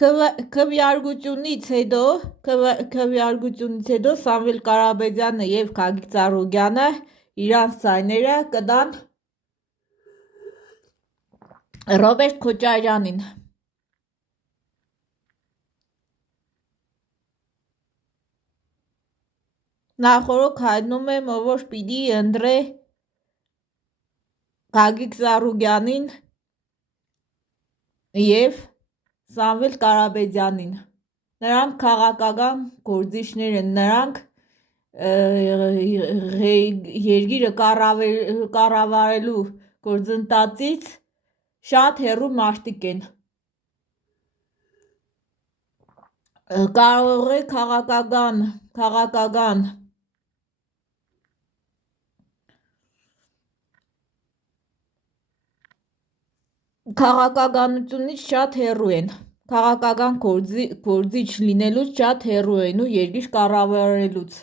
Քվեարկությունից հետո Սամվել Կարապետյանը և Գագիկ Ծառուկյանը իրանց ձայները կտան Ռոբերտ Քոչարյանին։ Նախորդ հայտնում եմ, որ պիտի ընտրե Գագիկ Ծառուկյանին և Սամվել Կարապետյանին։ Նրանք քաղաքական գործիչներ են, նրանք երկիրը կառավարելու գործընթացից շատ հեռու մարդիկ են։ Կարող է քաղաքականությունից շատ հեռու են, քաղաքական գործիչ լինելուց շատ հեռու են ու երկիր կառավարելուց։